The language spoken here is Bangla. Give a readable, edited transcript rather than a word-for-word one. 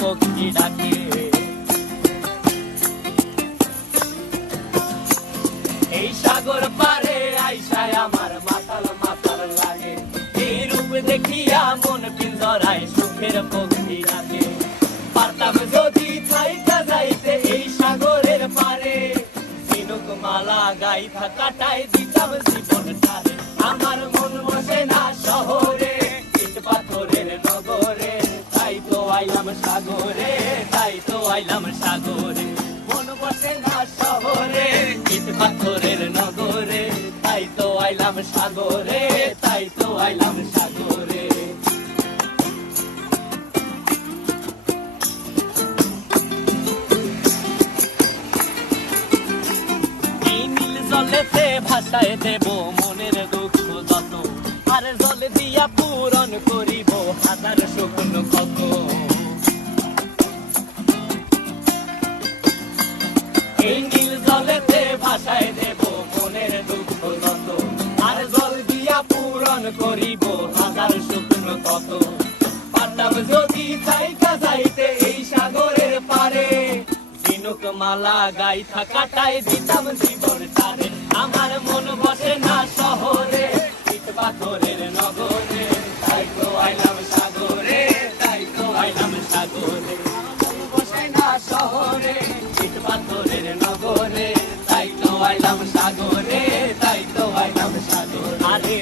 পক্ষী ডাকে। এই সাগর পারে আইসায় আমার মাতাল মাতাল লাগে, এই রূপ দেখিয়া মন পিঞ্জরায় সুখের পক্ষী ডাকে। পারতাম যদি থাইকা যাইতে এই সাগরের পারে, ঝিনুক মালা গাইথা কাটাই দিতাম জীবনটারে। আমার মন বসে না শহরে, ইট পাথরের নগরে, তাই তো আইলাম সাগরে, তাই তো আইলাম সাগরে। মন বসে না শহরে, ইট পাথরের নগরে, তাই তো আইলাম সাগরে, তাই তো আইলাম সাগরে। জলেতে ভাসায় দেব মনের দুঃখ যত, আর জল দিয়া পূরণ করিব হাজার শুকনো ক্ষত। এই নীল জলেতে ভাসায় দেব মনের দুঃখ যত, আর জল দিয়া পূরণ করিব হাজার শুকনো ক্ষত। পারতাম যদি থাইকা যাইতে এই সাগরের পারে, ঝিনুক মালা গাইথা কাটাই দিতাম জীবনটারে। আমার মন বসে না শহরে, ইট পাথরের নগরে, তাই তো আইলাম সাগরে, তাই তো আইলাম সাগরে। মন বসে না শহরে, ইট পাথরের নগরে, তাই তো আইলাম সাগরে, তাই তো আইলাম সাগরে। আরে